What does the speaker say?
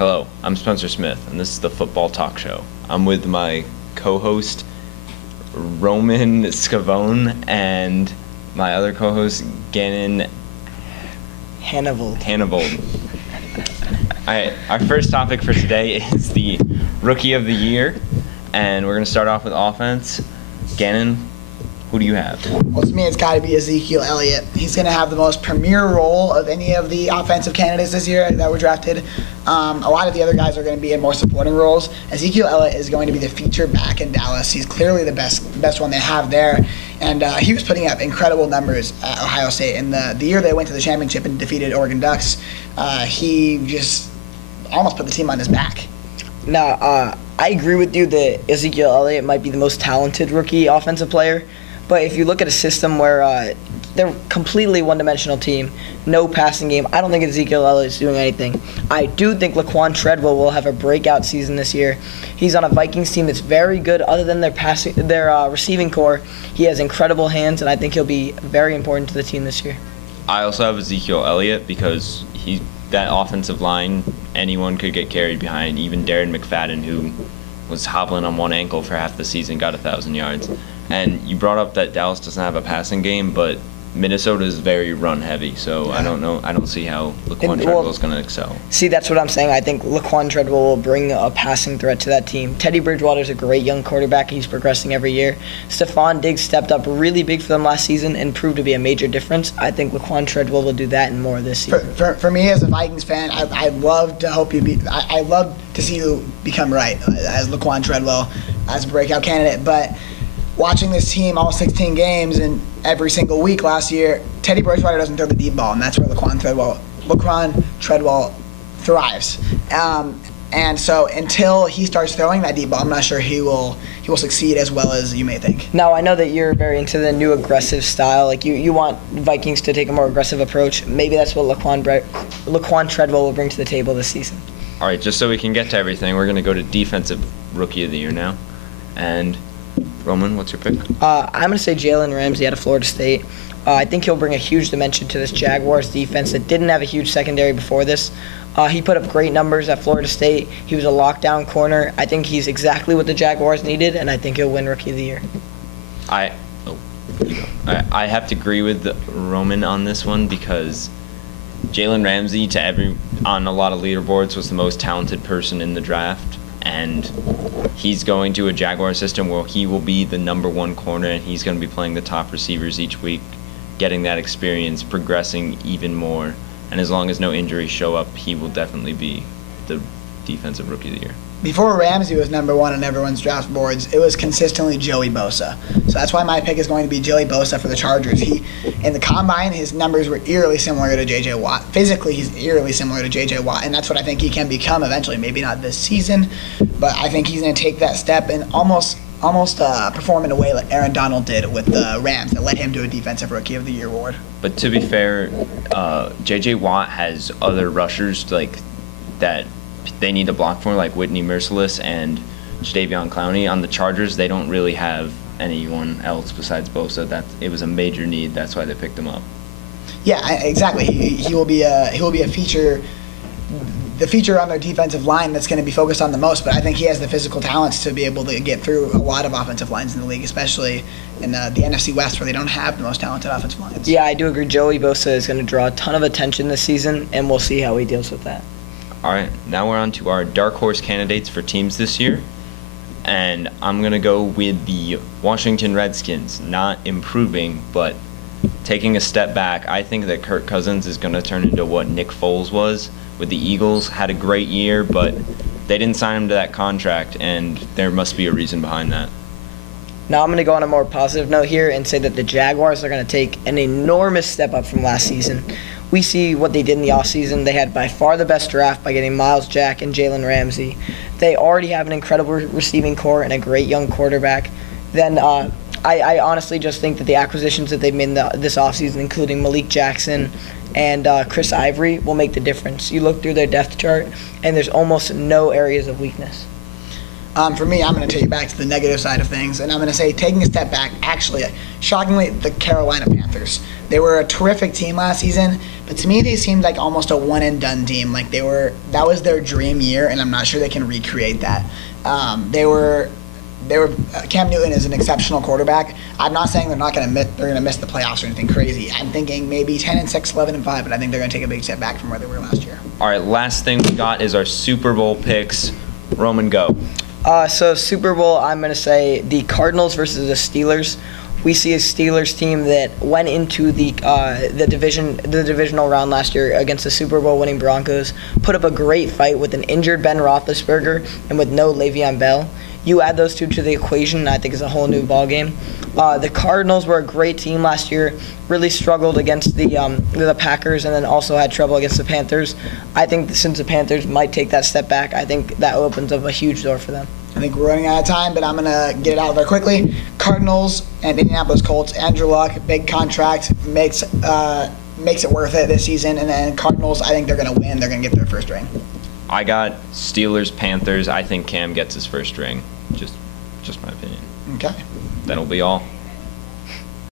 Hello, I'm Spencer Smith, and this is the Football Talk Show. I'm with my co-host, Roman Scavone, and my other co-host, Gannon Hannibal. Alright, our first topic for today is the Rookie of the Year, and we're going to start off with offense. Gannon, who do you have? Well, to me, it's got to be Ezekiel Elliott. He's going to have the most premier role of any of the offensive candidates this year that were drafted. A lot of the other guys are going to be in more supporting roles. Ezekiel Elliott is going to be the feature back in Dallas. He's clearly the best one they have there. And he was putting up incredible numbers at Ohio State. In the year they went to the championship and defeated Oregon Ducks, he just almost put the team on his back. Now, I agree with you that Ezekiel Elliott might be the most talented rookie offensive player. But if you look at a system where they're completely one-dimensional team, no passing game, I don't think Ezekiel Elliott's doing anything. I do think Laquan Treadwell will have a breakout season this year. He's on a Vikings team that's very good. Other than their receiving core, he has incredible hands, and I think he'll be very important to the team this year. I also have Ezekiel Elliott because that offensive line, anyone could get carried behind. Even Darren McFadden, who was hobbling on one ankle for half the season, got 1,000 yards. And you brought up that Dallas doesn't have a passing game, but Minnesota is very run-heavy, so yeah. I don't see how Laquan Treadwell is going to excel. See, that's what I'm saying. I think Laquan Treadwell will bring a passing threat to that team. Teddy Bridgewater is a great young quarterback. He's progressing every year. Stephon Diggs stepped up really big for them last season and proved to be a major difference. I think Laquan Treadwell will do that and more this season. For me as a Vikings fan, I'd love to hope I'd love to see you become right as Laquan Treadwell as a breakout candidate, but watching this team all 16 games and every single week last year, Teddy Bridgewater doesn't throw the deep ball, and that's where Laquan Treadwell thrives. And so until he starts throwing that deep ball, I'm not sure he will succeed as well as you may think. Now, I know that you're very into the new aggressive style. Like you want Vikings to take a more aggressive approach. Maybe that's what Laquan Treadwell will bring to the table this season. All right, just so we can get to everything, we're going to go to Defensive Rookie of the Year now. And Roman, what's your pick? I'm going to say Jalen Ramsey out of Florida State. I think he'll bring a huge dimension to this Jaguars defense that didn't have a huge secondary before this. He put up great numbers at Florida State. He was a lockdown corner. I think he's exactly what the Jaguars needed, and I think he'll win Rookie of the Year. I have to agree with Roman on this one because Jalen Ramsey, on a lot of leaderboards, was the most talented person in the draft. And he's going to a Jaguar system where he will be the number one corner, and he's going to be playing the top receivers each week, getting that experience, progressing even more. And as long as no injuries show up, he will definitely be the Defensive Rookie of the Year. Before Ramsey was number one on everyone's draft boards, it was consistently Joey Bosa. So that's why my pick is going to be Joey Bosa for the Chargers. In the Combine, his numbers were eerily similar to J.J. Watt. Physically, he's eerily similar to J.J. Watt, and that's what I think he can become eventually. Maybe not this season, but I think he's going to take that step and almost perform in a way like Aaron Donald did with the Rams that led him to a Defensive Rookie of the Year award. But to be fair, J.J. Watt has other rushers that they need to block for, like Whitney Merciless and Jadeveon Clowney. On the Chargers, they don't really have anyone else besides Bosa. It was a major need. That's why they picked him up. Yeah, exactly. He will be a feature. The feature on their defensive line that's going to be focused on the most, but I think he has the physical talents to be able to get through a lot of offensive lines in the league, especially in the NFC West where they don't have the most talented offensive lines. Yeah, I do agree. Joey Bosa is going to draw a ton of attention this season, and we'll see how he deals with that. All right, now we're on to our dark horse candidates for teams this year, and I'm going to go with the Washington Redskins, not improving, but taking a step back. I think that Kirk Cousins is going to turn into what Nick Foles was with the Eagles. Had a great year, but they didn't sign him to that contract, and there must be a reason behind that. Now I'm going to go on a more positive note here and say that the Jaguars are going to take an enormous step up from last season. We see what they did in the offseason. They had by far the best draft by getting Myles Jack and Jalen Ramsey. They already have an incredible receiving core and a great young quarterback. Then I honestly just think that the acquisitions that they've made this offseason, including Malik Jackson and Chris Ivory, will make the difference. You look through their depth chart, and there's almost no areas of weakness. For me, I'm going to take you back to the negative side of things, and I'm going to say, taking a step back, actually, shockingly, the Carolina Panthers. They were a terrific team last season, but to me they seemed like almost a one and done team. Like that was their dream year, and I'm not sure they can recreate that. Cam Newton is an exceptional quarterback. I'm not saying they're going to miss the playoffs or anything crazy. I'm thinking maybe 10-6, 11-5, but I think they're going to take a big step back from where they were last year. All right, last thing we got is our Super Bowl picks. Roman, go. So Super Bowl, I'm going to say the Cardinals versus the Steelers. We see a Steelers team that went into the divisional round last year against the Super Bowl winning Broncos, put up a great fight with an injured Ben Roethlisberger and with no Le'Veon Bell. You add those two to the equation, and I think it's a whole new ballgame. The Cardinals were a great team last year, really struggled against the Packers, and then also had trouble against the Panthers. I think since the Panthers might take that step back, I think that opens up a huge door for them. I think we're running out of time, but I'm going to get it out there quickly. Cardinals and Indianapolis Colts. Andrew Luck, big contract, makes it worth it this season. And then Cardinals, I think they're going to win. They're going to get their first ring. I got Steelers, Panthers. I think Cam gets his first ring. Just my opinion. Okay. That'll be all.